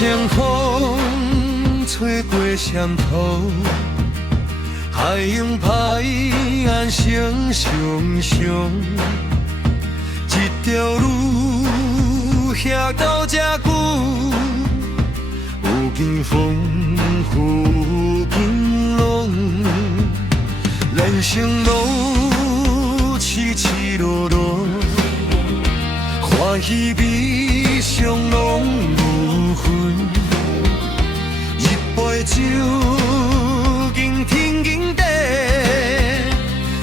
清风吹过山头，海洋拍岸成双双，一条路行到这久，有经风，有经浪，人生路起起落落，欢喜悲伤拢有份，一杯酒，敬天敬地，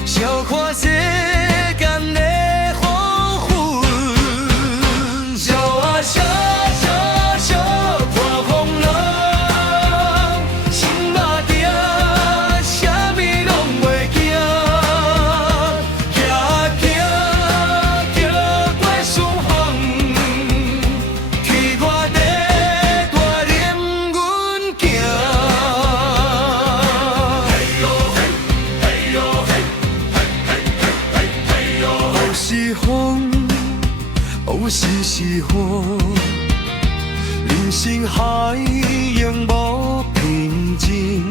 笑看世间的黄昏。笑啊笑笑笑破风浪，心若定，啥物拢袂惊。行行行过四方，天外地大念阮行。嘿哟嘿，嘿哟嘿，嘿嘿嘿嘿嘿哟。有时风，有时是雨，人生海洋无平静，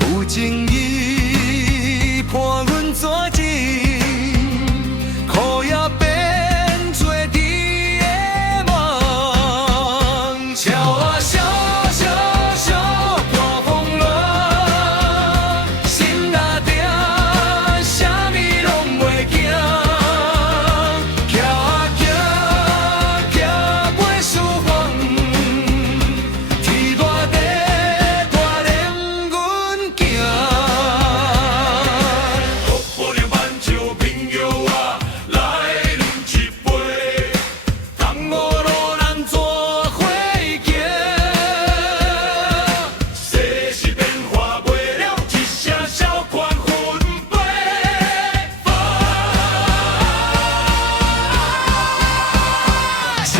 有情义伴阮绝境，苦也变做甜的梦。笑啊笑笑笑破风浪，心若定，啥物拢袂惊。行行行过四方，天大地大念阮行。喝两板酒朋友啊，来饮一杯，同我路咱做伙行。世事变化袂了，一声笑看分飞飞。笑